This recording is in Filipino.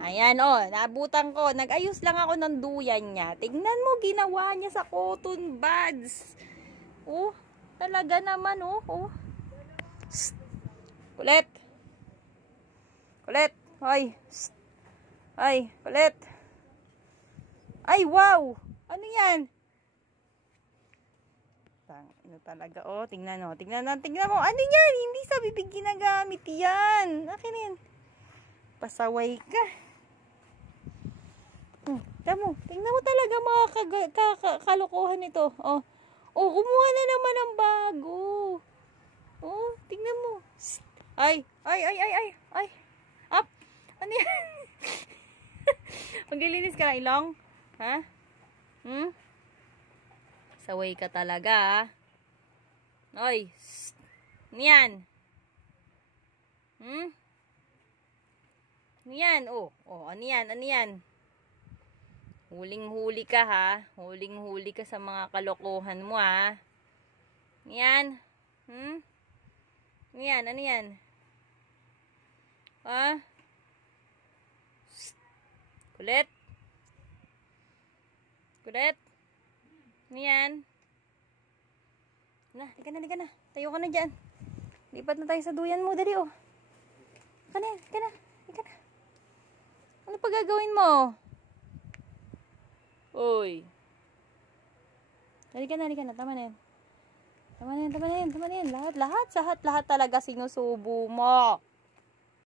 Ayan, oh, naabutan ko. Nag-ayos lang ako ng duyan niya. Tignan mo, ginawa niya sa cotton buds. Oh, talaga naman, oh. Oh. Psst. Kulit. Kulit. Hoy. Psst. Ay, kulit. Ay, wow. Ano yan? Ano talaga, oh. Tingnan mo. Tingnan mo. Ano yan? Hindi sa bibig ginagamit yan. Akin yan. Pasaway ka. Tingnan mo talaga mga kalokohan ito. Oh. Oh, kumuha na naman ng bago. Oh, tingnan mo. Psst. Ay. Up. Ano yan? Maglilinis ka ng ilong? Ha? Saway ka talaga, ha? Oy. Psst. Ano yan? Ano yan? Oh, ano yan? Ano yan? Huling-huli ka, ha? Huling-huli ka sa mga kalokohan mo, ha? Ano yan? Ano yan? Ano yan? Ha? Psst. Kulit? Kulit? Ano yan? Lika na. Tayo ka na dyan. Lipat na tayo sa duyan mo. Dali, oh. Lika na. Ano pa gagawin mo? Uy. Halika na. Tama na yan. Lahat talaga sinusubo mo.